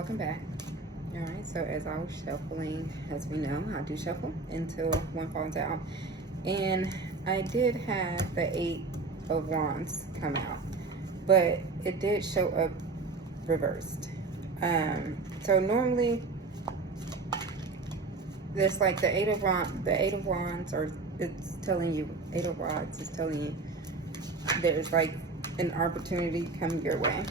welcome back. All right, so as I was shuffling, as we know, I do shuffle until one falls out. And I did have the Eight of Wands come out, but it did show up reversed. So normally there's like the Eight of Wands, or it's telling you, Eight of Wands is telling you there's like an opportunity coming your way.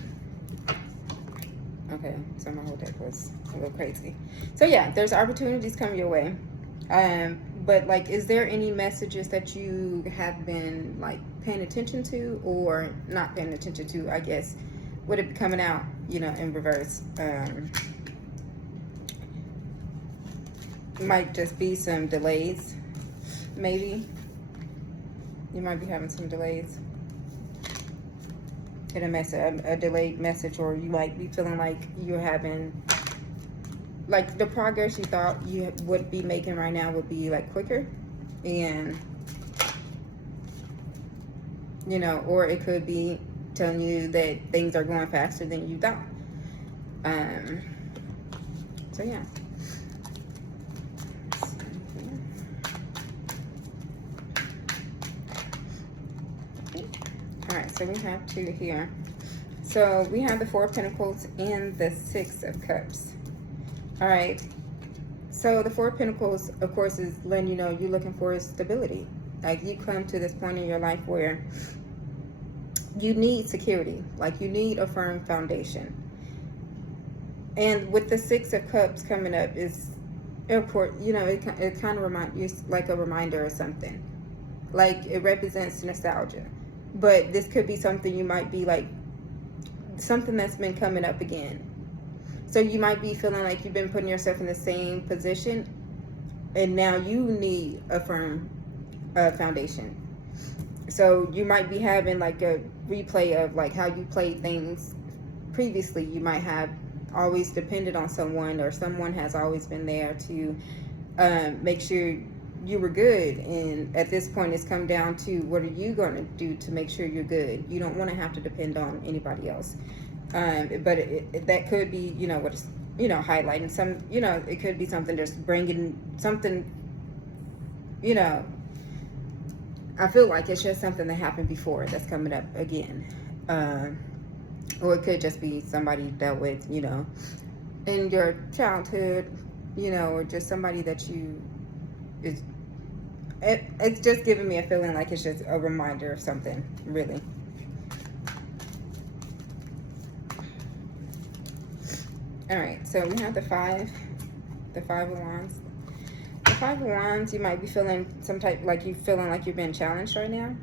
Okay, so my whole deck was a little crazy. So yeah, there's opportunities coming your way. But like, is there any messages that you have been like paying attention to or not paying attention to, I guess, would it be coming out, in reverse? Might just be some delays, maybe. You might be having some delays in a delayed message, or you might be feeling like you're having, like, the progress you thought you would be making right now would be like quicker, and or it could be telling you that things are going faster than you thought. So yeah. All right, so we have two here. So we have the Four of Pentacles and the Six of Cups. All right, so the Four of Pentacles, of course, is letting you know you're looking for stability. Like, you come to this point in your life where you need security, like you need a firm foundation. And with the Six of Cups coming up is, of course, it kind of reminds you, like a reminder or something. Like, it represents nostalgia. But this could be something you might be like, something that's been coming up again. So you might be feeling like you've been putting yourself in the same position, and now you need a firm foundation. So you might be having like a replay of like how you played things previously. You might have always depended on someone, or someone has always been there to make sure you were good, and at this point it's come down to, what are you going to do to make sure you're good? You don't want to have to depend on anybody else. But that could be, what is, highlighting some, it could be something just bringing something, I feel like it's just something that happened before that's coming up again. Or it could just be somebody you dealt with, in your childhood, or just somebody that you is, it's just giving me a feeling like it's just a reminder of something, really. All right, so we have the Five of Wands. The Five of Wands, you might be feeling some type, like you feeling like you're being challenged right now.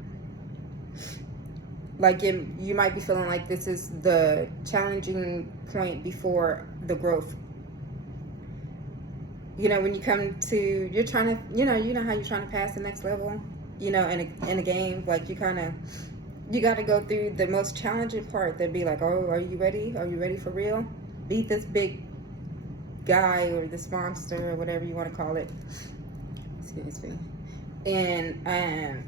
Like, you might be feeling like this is the challenging point before the growth. When you come to, you're trying to, you know how you're trying to pass the next level, in a game, like you got to go through the most challenging part. They'd be like, oh, are you ready? Are you ready for real? Beat this big guy or this monster or whatever you want to call it. Excuse me. And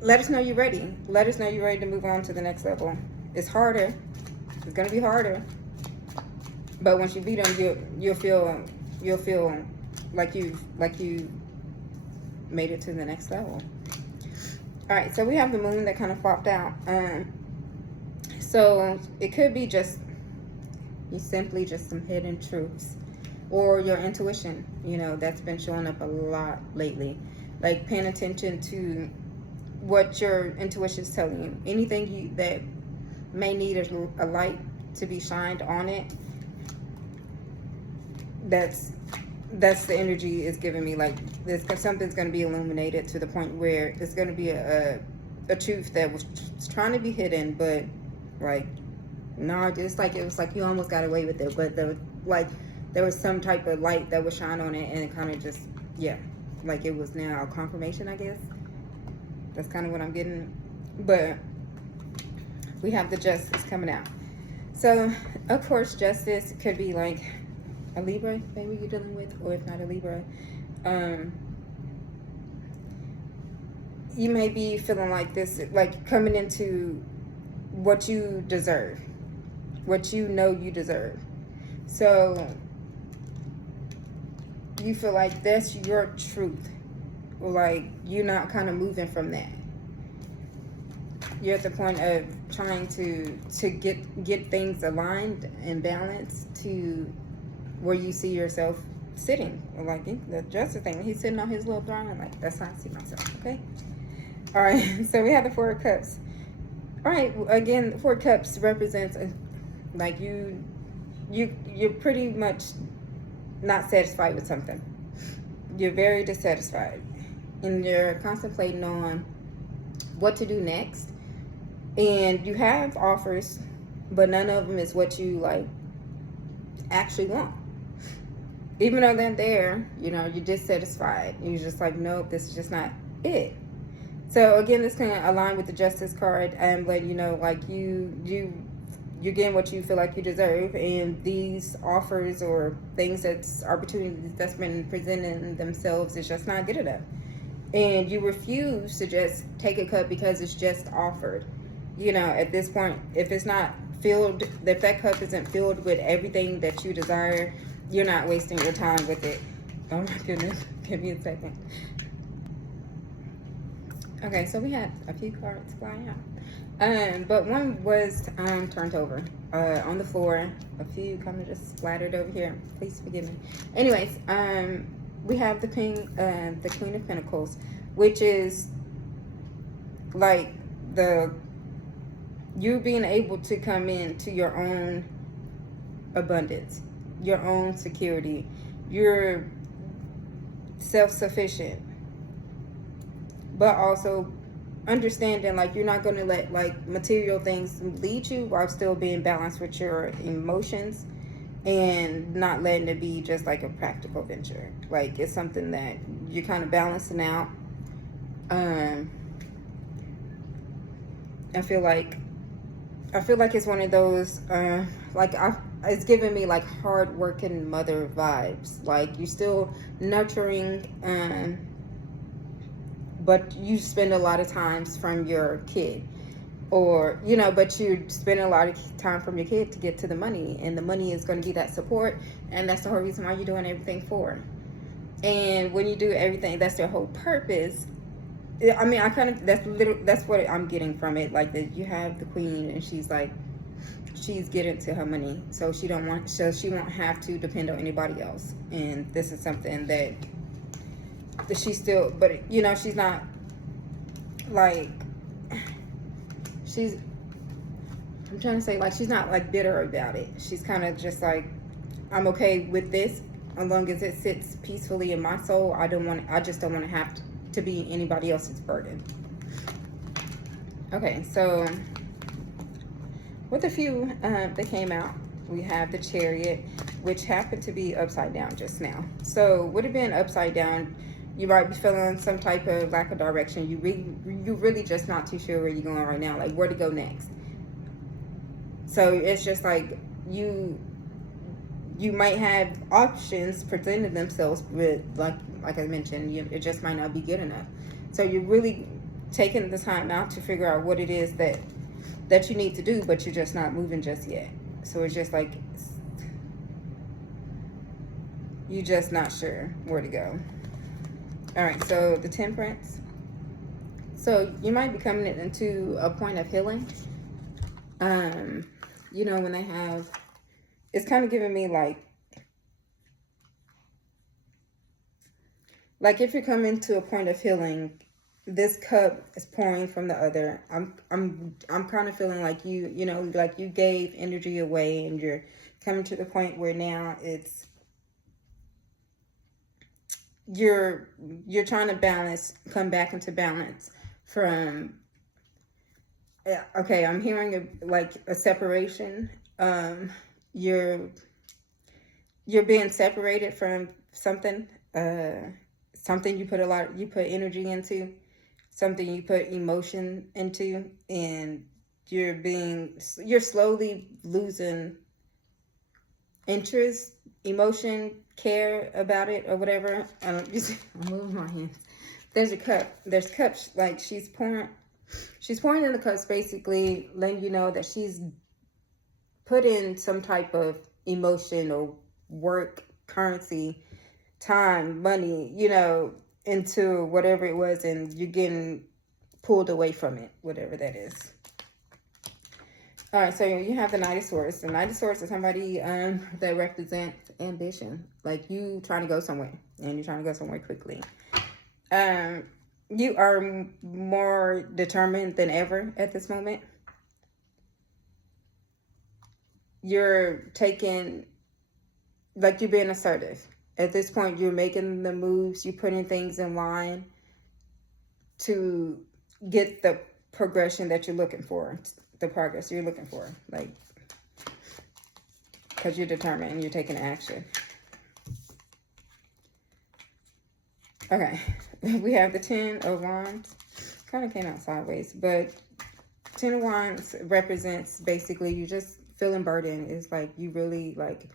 let us know you're ready. Let us know you're ready to move on to the next level. It's harder. It's going to be harder. But once you beat them, you'll feel like you made it to the next level. All right, so we have the Moon that kind of flopped out. So it could be just some hidden truths, or your intuition, that's been showing up a lot lately. Like, paying attention to what your intuition is telling you. Anything that may need a light to be shined on it, that's the energy is giving me. Like, something's going to be illuminated to the point where it's going to be a truth that was trying to be hidden, but like, no, it's like, it was like you almost got away with it, but there was some type of light that was shine on it, and it kind of just, yeah, like it was now a confirmation, I guess. That's kind of what I'm getting. But we have the Justice coming out. So, of course, Justice could be like a Libra, maybe you're dealing with, or if not a Libra, you may be feeling like this, like coming into what you deserve, what you know you deserve. So you feel like that's your truth. Like you're not kind of moving from that. You're at the point of trying to get things aligned and balanced to where you see yourself sitting. Like that's the thing. He's sitting on his little throne. Like that's how I see myself. Okay. All right. So we have the Four of Cups. All right. Again, the Four of Cups represents like you're pretty much not satisfied with something. You're very dissatisfied, and you're contemplating on what to do next. And you have offers, but none of them is what you like actually want. Even though they're there, you know, you're dissatisfied. You're just like, nope, this is just not it. So again, this can align with the Justice card and letting you know, like you're getting what you feel like you deserve, and these offers or things that's opportunities that's been presenting themselves is just not good enough. And you refuse to just take a cup because it's just offered. You know, at this point, if it's not filled, if that cup isn't filled with everything that you desire, you're not wasting your time with it. Oh my goodness, give me a second. Okay, so we had a few cards flying out. But one was turned over on the floor. A few kind of just splattered over here. Please forgive me. Anyways, we have the Queen of Pentacles, which is like you being able to come into your own abundance, your own security. You're self-sufficient, but also understanding like you're not going to let like material things lead you while still being balanced with your emotions, and not letting it be just like a practical venture. Like it's something that you're kind of balancing out. I feel like it's one of those it's giving me like hard working mother vibes. Like you're still nurturing, but you spend a lot of times from your kid, or you know, but you spend a lot of time from your kid to get to the money, and the money is going to be that support, and that's the whole reason why you're doing everything for. And when you do everything, that's their whole purpose. I mean, that's what I'm getting from it. Like that you have the queen, and she's getting to her money, so she won't have to depend on anybody else. And this is something that she's still, but you know, she's not like I'm trying to say, like, she's not like bitter about it. She's kind of just like, I'm okay with this as long as it sits peacefully in my soul. I just don't want to have to be anybody else's burden. Okay, so with a few that came out, we have the Chariot, which happened to be upside down just now. So would have been upside down, you might be feeling some type of lack of direction. You really just not too sure where you're going right now, like where to go next. So it's just like you might have options presenting themselves, with like I mentioned, it just might not be good enough. So you're really taking the time out to figure out what it is that you need to do, but you're just not moving just yet. So it's just like you're just not sure where to go. All right, so the Temperance. So you might be coming into a point of healing. You know, when they have, it's kind of giving me like if you're coming to a point of healing, this cup is pouring from the other. I'm kind of feeling like you know, like you gave energy away, and you're coming to the point where now it's you're trying to come back into balance from. Okay, I'm hearing like a separation. You're being separated from something. Something you put energy into, something you put emotion into, and you're slowly losing interest, emotion, care about it, or whatever. I'm moving my hands. There's cups, like she's pouring in the cups, basically letting you know that she's put in some type of emotion or work, currency, time, money, you know, into whatever it was, and you're getting pulled away from it, whatever that is. All right, so you have the Knight of Swords. The Knight of Swords is somebody that represents ambition, like you trying to go somewhere, and you're trying to go somewhere quickly. You are more determined than ever at this moment. You're taking, like, you're being assertive. At this point, you're making the moves, you're putting things in line to get the progression that you're looking for, the progress you're looking for, like, because you're determined and you're taking action. Okay, we have the Ten of Wands. Kind of came out sideways, but Ten of Wands represents basically you just feeling burdened. It's like you really, like,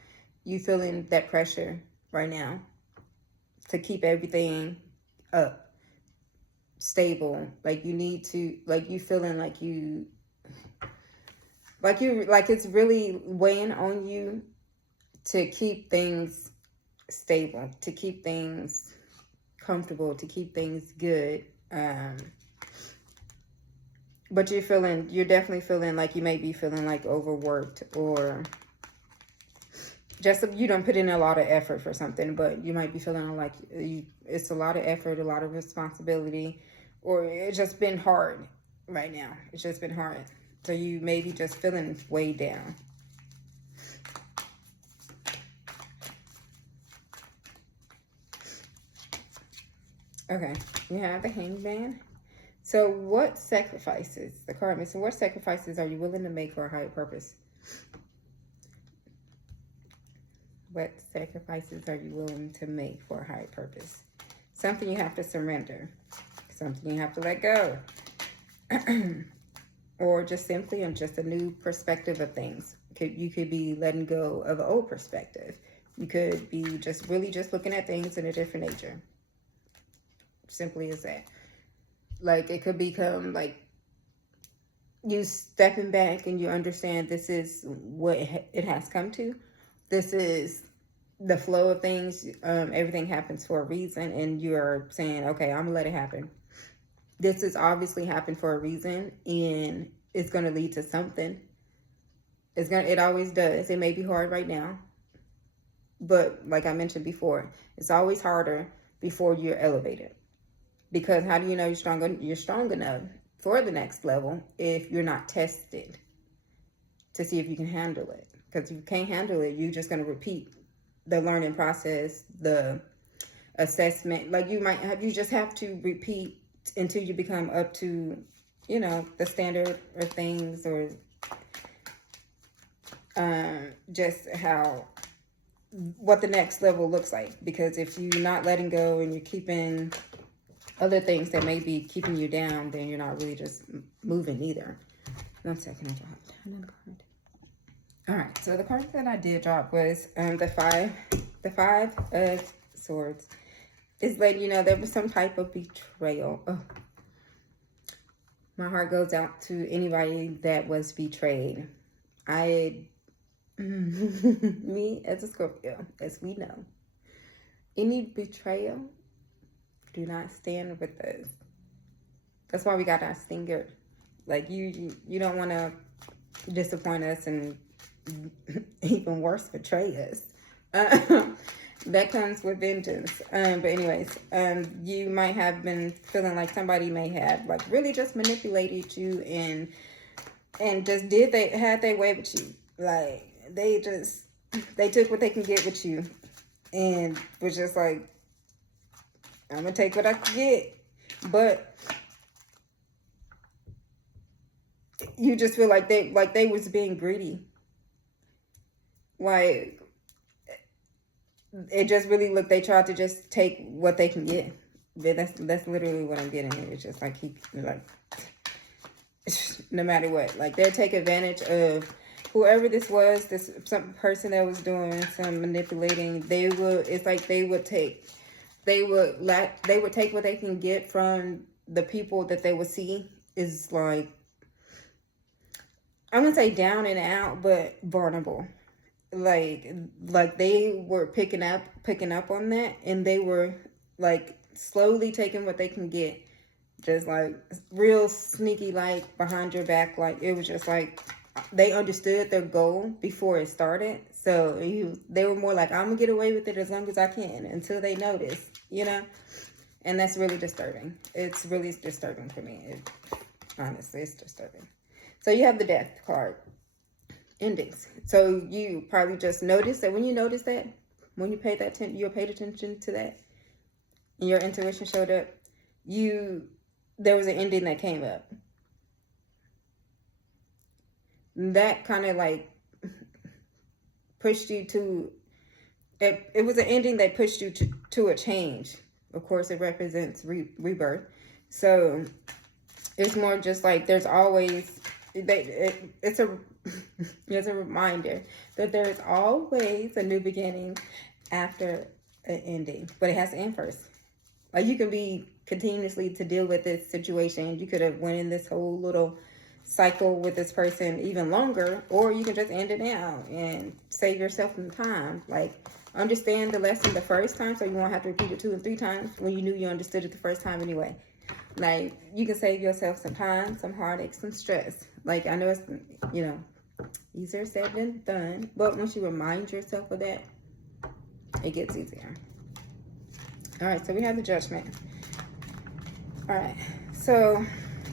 you feeling that pressure right now to keep everything up, stable. Like you need to, like you feeling like like it's really weighing on you to keep things stable, to keep things comfortable, to keep things good. But you're definitely feeling like you may be feeling like overworked, or just you don't put in a lot of effort for something, but you might be feeling like it's a lot of effort, a lot of responsibility, or it's just been hard right now. It's just been hard. So you may be just feeling way down. Okay, you have the Hangman. So what sacrifices, the card missing, what sacrifices are you willing to make for a higher purpose? What sacrifices are you willing to make for a higher purpose? Something you have to surrender. Something you have to let go. Or just simply on just a new perspective of things. You could be letting go of an old perspective. You could be just really just looking at things in a different nature. Simply as that. Like it could become like you stepping back and you understand this is what it has come to. This is the flow of things. Everything happens for a reason, and you're saying, okay, I'm gonna let it happen. This has obviously happened for a reason, and it's gonna lead to something. It always does. It may be hard right now, but like I mentioned before, it's always harder before you're elevated. Because how do you know you're strong enough for the next level if you're not tested to see if you can handle it? Because if you can't handle it, you're just going to repeat the learning process, the assessment. Like you just have to repeat until you become up to, you know, the standard or things, or just what the next level looks like. Because if you're not letting go and you're keeping other things that may be keeping you down, then you're not really just moving either. 1 second, I dropped another card. All right, so the card that I did drop was the five of Swords. It's letting you know there was some type of betrayal. Oh. My heart goes out to anybody that was betrayed. Me as a Scorpio, as we know, any betrayal, do not stand with us. That's why we got our stinger. Like you don't want to disappoint us and even worse, betray us. That comes with vengeance. But anyways, you might have been feeling like somebody may have like really just manipulated you and just had their way with you. Like they took what they can get with you and was just like, I'm gonna take what I can get. But you just feel like they was being greedy. Like it just really looked, they tried to just take what they can get. That's literally what I'm getting. It's just like no matter what, like they'll take advantage of whoever this was, some person that was doing some manipulating. It's like they would take what they can get from the people that they would see is like, I'm gonna say down and out, but vulnerable. like they were picking up on that, and they were like slowly taking what they can get, just like real sneaky, like behind your back. Like it was just like they understood their goal before it started. So they were more like, I'm gonna get away with it as long as I can until they notice, you know. And that's really disturbing. It's really disturbing for me. Honestly, it's disturbing. So you have the Death card, endings. So you probably just noticed that when you noticed that, when you paid that attention, you paid attention to that, and your intuition showed up, there was an ending that came up. That kind of like pushed you to, it was an ending that pushed you to a change. Of course, it represents rebirth. So it's more just like there's always, it's a it's a reminder that there's always a new beginning after an ending, but it has to end first. Like you can be continuously to deal with this situation. You could have went in this whole little cycle with this person even longer, or you can just end it now and save yourself some time. Like understand the lesson the first time, so you won't have to repeat it 2 and 3 times when you knew you understood it the first time anyway. Like you can save yourself some time, some heartache, some stress. Like I know it's, you know, easier said than done, but once you remind yourself of that, it gets easier. All right, so we have the Judgment. All right, so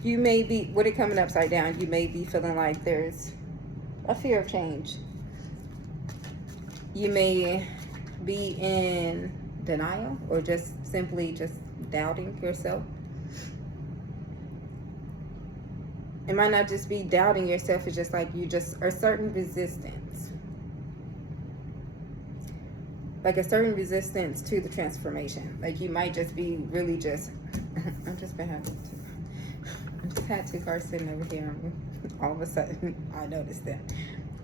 you may be, with it coming upside down, you may be feeling like there's a fear of change. You may be in denial or just simply just doubting yourself. It might not just be doubting yourself, it's just like you just a certain resistance. Like a certain resistance to the transformation. Like you might just be really just, I just had 2 cards sitting over here. All of a sudden, I noticed that.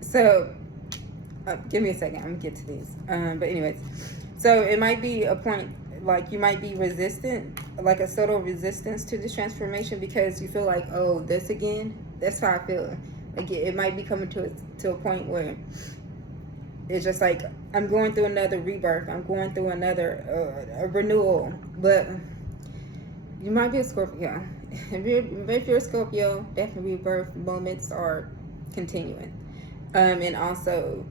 So, give me a second. I'm going to get to these. But anyways, so it might be a point, like you might be resistant, like a subtle resistance to this transformation because you feel like, oh, this again? That's how I feel. Like it might be coming to a point where it's just like, I'm going through another rebirth. I'm going through another a renewal. But you might be a Scorpio. If you're a Scorpio, definitely rebirth moments are continuing. And also,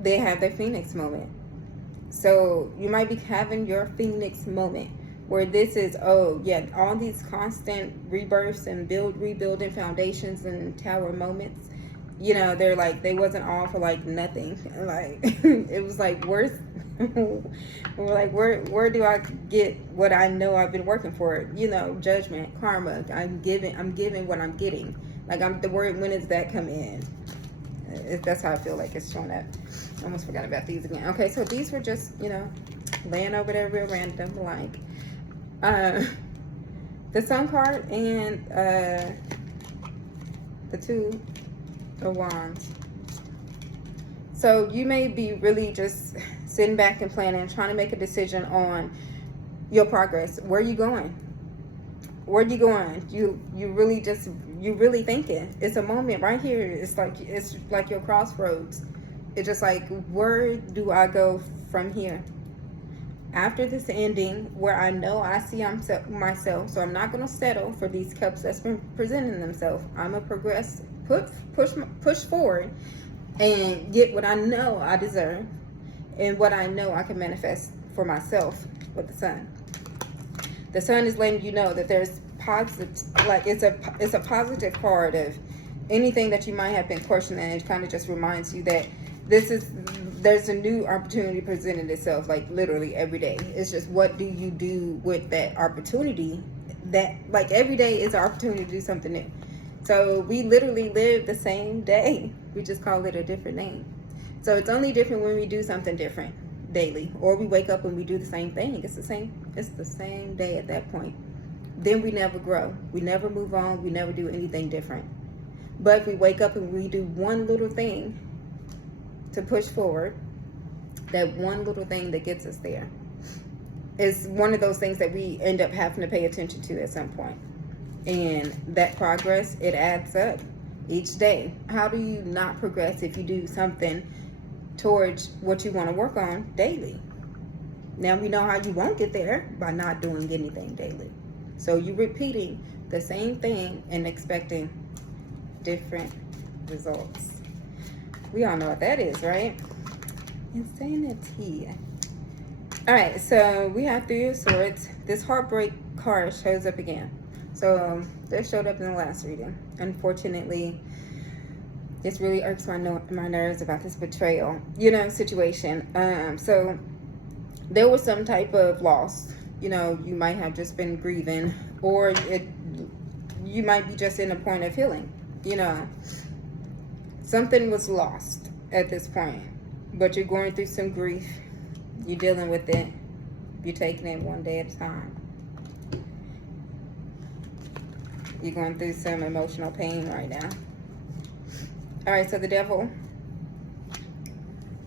they have their Phoenix moment. So you might be having your Phoenix moment where this is, oh yeah, all these constant rebirths and rebuilding foundations and tower moments, you know, they're like, they wasn't all for like nothing. Like it was like, where do I get what I know I've been working for? You know, judgment, karma. I'm giving what I'm getting. Like the word, when does that come in? That's how I feel like it's showing up. I almost forgot about these again. Okay, so these were just, you know, laying over there real random, like the Sun card and the 2 of Wands. So you may be really just sitting back and planning, trying to make a decision on your progress. Where are you going? Where are you going? You really thinking. It's a moment right here. It's like your crossroads. It's just like, where do I go from here? After this ending, where I know I see myself, so I'm not going to settle for these cups that's been presenting themselves. I'm going to progress, push forward, and get what I know I deserve, and what I know I can manifest for myself with the Sun. The Sun is letting you know that there's positive, like it's a positive part of anything that you might have been questioning. It kind of just reminds you that there's a new opportunity presenting itself, like literally every day. It's just, what do you do with that opportunity? That, like, every day is an opportunity to do something new. So we literally live the same day. We just call it a different name. So it's only different when we do something different daily, or we wake up and we do the same thing. It's the same day at that point. Then we never grow. We never move on. We never do anything different. But if we wake up and we do one little thing to push forward, that one little thing that gets us there is one of those things that we end up having to pay attention to at some point. And that progress, it adds up. each day? How do you not progress if you do something towards what you want to work on daily? Now we know how you won't get there, by not doing anything daily. So you're repeating the same thing and expecting different results. We all know what that is, right? Insanity. All right, so we have Three of Swords. This heartbreak card shows up again. So this showed up in the last reading. Unfortunately, this really irks my nerves about this betrayal, situation. So there was some type of loss. You might have just been grieving, or you might be just in a point of healing. Something was lost at this point, but you're going through some grief. You're dealing with it. You're taking it one day at a time. You're going through some emotional pain right now. All right, so the devil.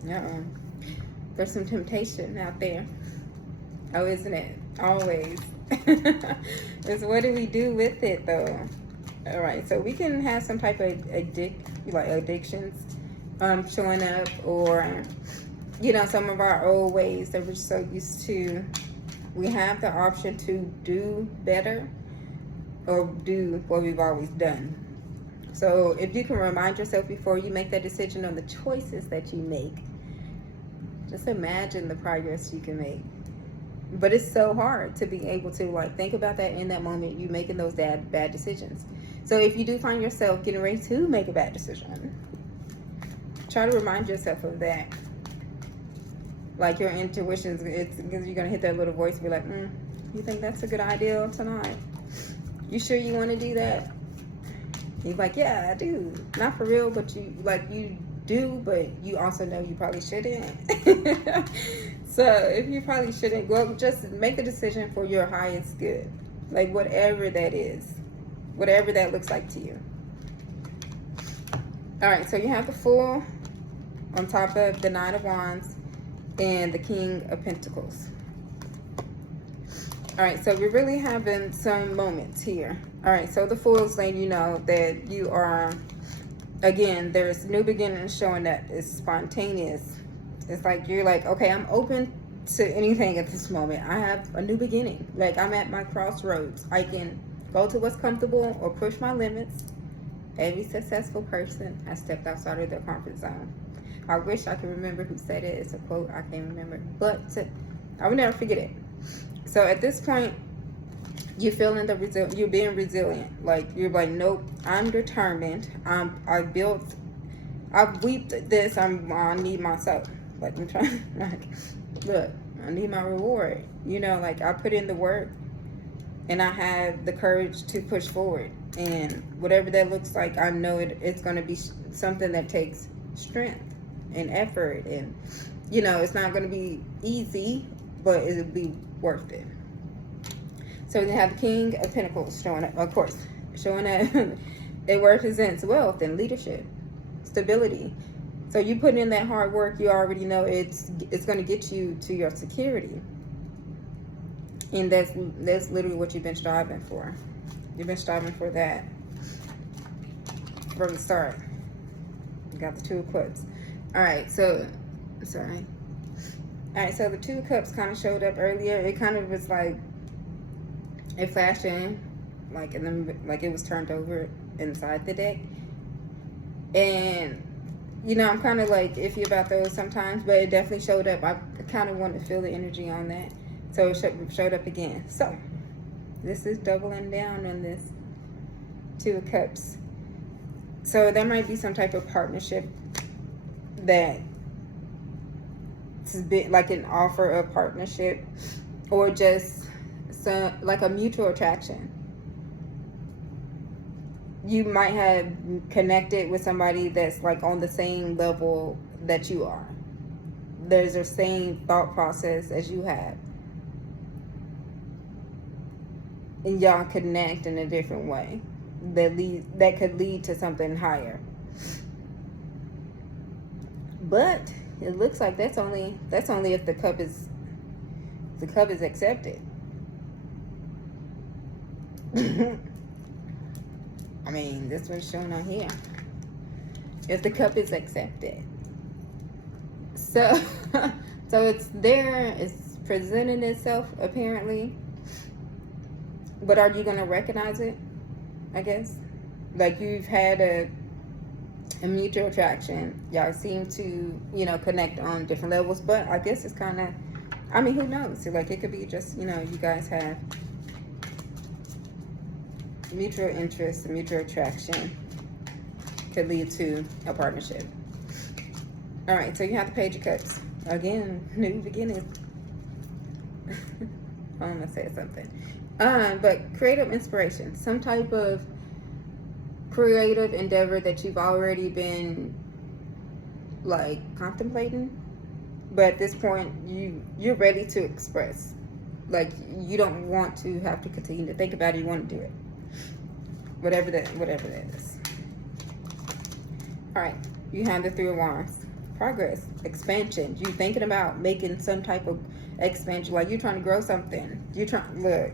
There's some temptation out there. Oh, isn't it? Always. It's what do we do with it, though? All right, so we can have some type of addictions showing up, or some of our old ways that we're so used to. We have the option to do better or do what we've always done. So if you can remind yourself before you make that decision on the choices that you make, just imagine the progress you can make. But it's so hard to be able to think about that in that moment you making those bad decisions. So if you do find yourself getting ready to make a bad decision, try to remind yourself of that. Like your intuitions, it's because you're gonna hit that little voice and be like, you think that's a good idea tonight? You sure you want to do that? You're like, yeah, I do. Not for real, but you do, but you also know you probably shouldn't. So if you probably shouldn't, go just make a decision for your highest good, whatever that is, whatever that looks like to you. All right, so you have the Fool on top of the Nine of Wands and the King of Pentacles. All right, so we're really having some moments here. All right, so the Fool is letting you know that you are, again, there's new beginnings showing up. It's spontaneous. It's like you're like, okay, I'm open to anything at this moment. I have a new beginning. I'm at my crossroads. I can go to what's comfortable or push my limits. Every successful person has stepped outside of their comfort zone. I wish I could remember who said it. It's a quote I can't remember, but I will never forget it. So at this point, you're feeling you're being resilient. You're like, nope, I'm determined. I've weeped this. I need myself. I'm trying. Look, I need my reward. I put in the work, and I have the courage to push forward. And whatever that looks like, I know it's going to be something that takes strength and effort, and it's not going to be easy, but it'll be worth it. So we have the King of Pentacles showing up, of course, showing up. It represents wealth and leadership, stability. So you put in that hard work, you already know it's going to get you to your security, and that's literally what you've been striving for. You've been striving for that from the start. You got the Two of Cups. All right, so sorry. All right, so the Two of Cups kind of showed up earlier. It kind of was like it flashed in, and then it was turned over inside the deck. And I'm kind of iffy about those sometimes, but it definitely showed up. I kind of wanted to feel the energy on that, so it showed up again. So this is doubling down on this Two of Cups. So there might be some type of partnership that is like an offer of partnership, or just a mutual attraction. You might have connected with somebody that's on the same level that you are. There's the same thought process as you have, and y'all connect in a different way that could lead to something higher. But it looks like that's only if the cup is accepted. I mean, this one's shown on here. If the cup is accepted. So, so it's there, it's presenting itself apparently. But are you going to recognize it? I guess. Like you've had a mutual attraction. Y'all seem to, you know, connect on different levels. But I guess it's kind of, I mean, who knows? Like it could be just, you know, you guys have mutual interest, mutual attraction. Could lead to a partnership. All right, so you have the Page of Cups. Again, new beginning. I'm gonna say something. But creative inspiration, some type of creative endeavor that you've already been like contemplating, but at this point you're ready to express. Like you don't want to have to continue to think about it. You want to do it. Whatever that is. All right, you have the Three of Wands. Progress, expansion. You thinking about making some type of expansion, like you're trying to grow something. You're trying, look,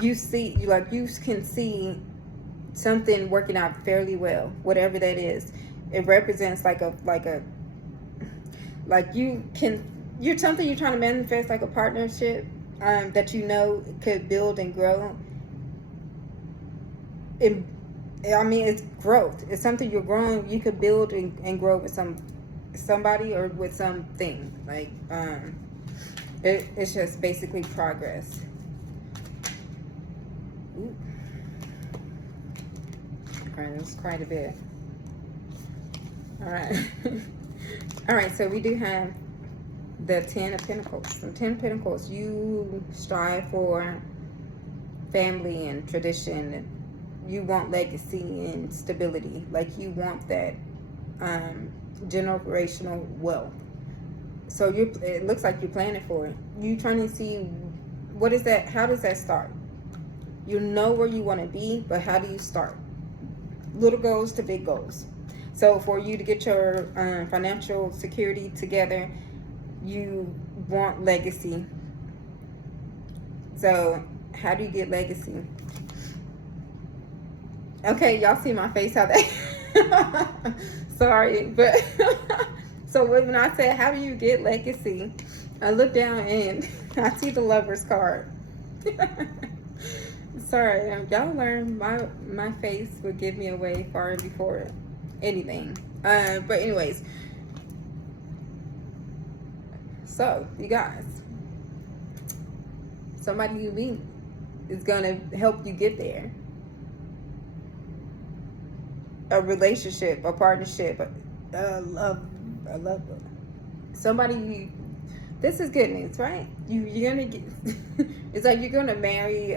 you see, you can see something working out fairly well, whatever that is. It represents like you're something you're trying to manifest, like a partnership that you know could build and grow. I mean, it's growth. It's something you're growing. You could build and grow with somebody or with something. Like, it's just basically progress. Ooh. All right, that's quite a bit. All right. All right, so we do have the Ten of Pentacles. Some 10 of Pentacles. You strive for family and tradition. You want legacy and stability. Like you want that generational wealth. So it looks like you're planning for it. You trying to see what is that? How does that start? You know where you want to be, but how do you start? Little goals to big goals. So for you to get your financial security together, you want legacy. So how do you get legacy? Okay, y'all see my face, how that sorry, but so when I said how do you get legacy, I look down and I see the Lover's card. Sorry, y'all learn my face would give me away far before anything. But anyways, so you guys, somebody you meet is gonna help you get there. A relationship, a partnership, a love, somebody. This is good news, right? You're gonna get. It's like you're gonna marry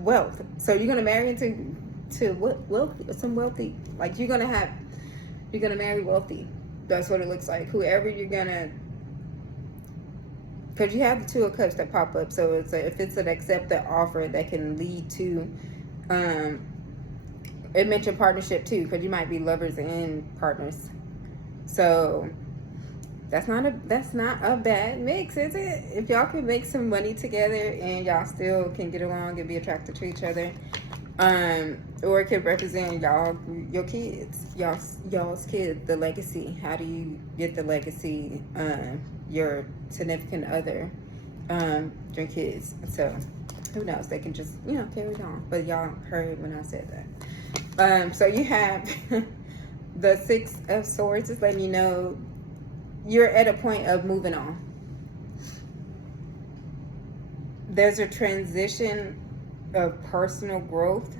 wealth. So you're gonna marry into wealthy, some wealthy. Like you're gonna marry wealthy. That's what it looks like. Whoever you're gonna. Because you have the Two of Cups that pop up, so if it's an accepted offer that can lead to. It mentioned partnership too, because you might be lovers and partners. So that's not a bad mix, is it? If y'all can make some money together and y'all still can get along and be attracted to each other, or it could represent your kids, y'all's kids, the legacy. How do you get the legacy? Your significant other, your kids. So who knows? They can just carry it on. But y'all heard when I said that. So you have the Six of Swords is letting you know you're at a point of moving on. There's a transition of personal growth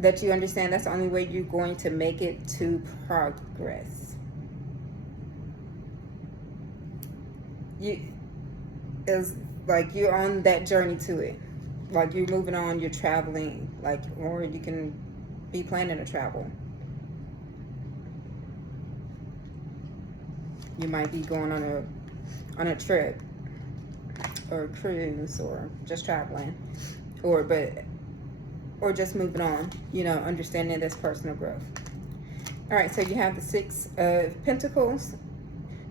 that you understand that's the only way you're going to make it to progress. It's like you're on that journey to it. Like you're moving on, you're traveling, like, or you can be planning to travel. You might be going on a trip or a cruise or just traveling, or just moving on, understanding this personal growth. All right, so you have the Six of Pentacles.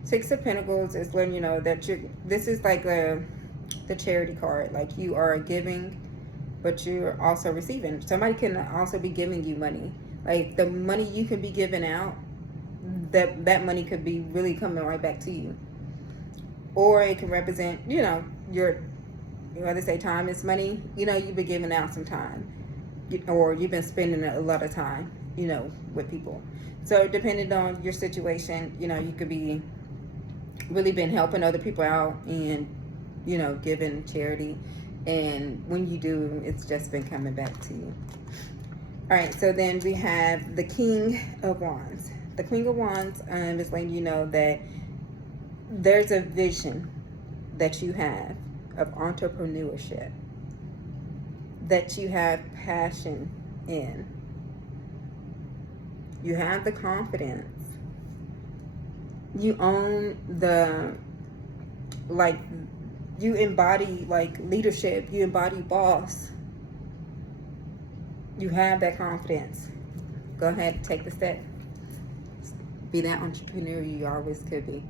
Six of Pentacles is letting you know that this is like the charity card. Like you are giving but you're also receiving. Somebody can also be giving you money. Like the money you can be giving out, that money could be really coming right back to you. Or it can represent, you know, your, you know, they say time is money. You know, you've been giving out some time, or you've been spending a lot of time, you know, with people. So depending on your situation, you know, you could be really been helping other people out and, you know, giving charity. And when you do, it's just been coming back to you. All right, so then we have the King of Wands. The King of Wands is letting you know that there's a vision that you have of entrepreneurship, that you have passion in. You have the confidence. You own the, like, you embody like leadership. You embody boss. You have that confidence. Go ahead, take the step. Be that entrepreneur you always could be.